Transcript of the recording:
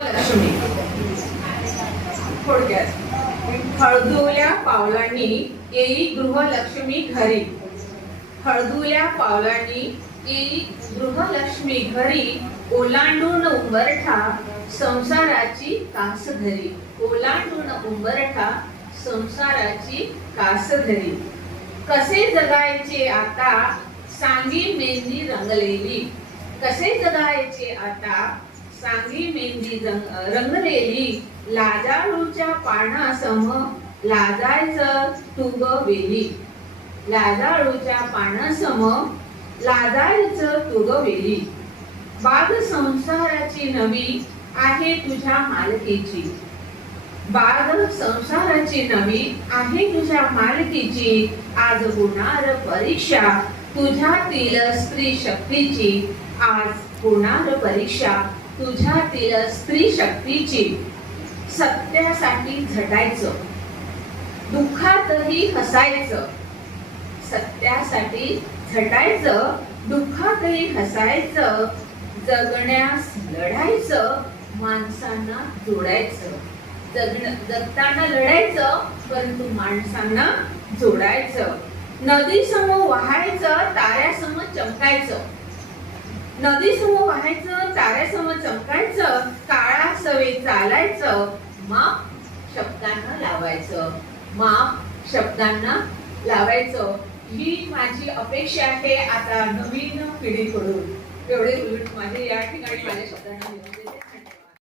लक्ष्मी थोडक्यात हळदुल्या पावलांनी येई गृहलक्ष्मी घरी. हळदुल्या पावलांनी येई गृहलक्ष्मी घरी. ओलांडून उंबरठा संसाराची कास धरी. ओलांडून उंबरठा संसाराची कास धरी. कसे जगायचे आता सांगी मेहंदी रंगलेली. कसे जगायचे आता सांगी मेहंदी रंगलेली. लाजाळूच्या पानासम लाजायचं तू ग वेली. लाजाळूच्या पानासम लाजायचं तू ग वेली. बाग संसाराची नवी आहे तुझ्या मालकीची. बाग संसाराची नवी आहे तुझ्या मालकीची. आज होणार परीक्षा तुझ्यातील स्त्री शक्तीची. आज होणार परीक्षा तुझ्यातील स्त्री शक्तीची. सत्यासाठी झटायचं दुःखातही हसायचं. सत्यासाठी झटायचं दुःखातही हसायचं. जगण्यास लढायचं माणसांना जोडायचं. जगताना लढायचं परंतु माणसांना जोडायचं. नदी सम वाहायचं ताऱ्यासम चमकायचं. नदी सम वाहायचं ताऱ्यासम चमकायचं. काळा सवे चालायचं माप शब्दांना लावायचं. माप शब्दांना लावायचं. ही माझी अपेक्षा आहे आता नवीन पिढीकडून. एवढे माझे या ठिकाणी माझ्या शब्दांना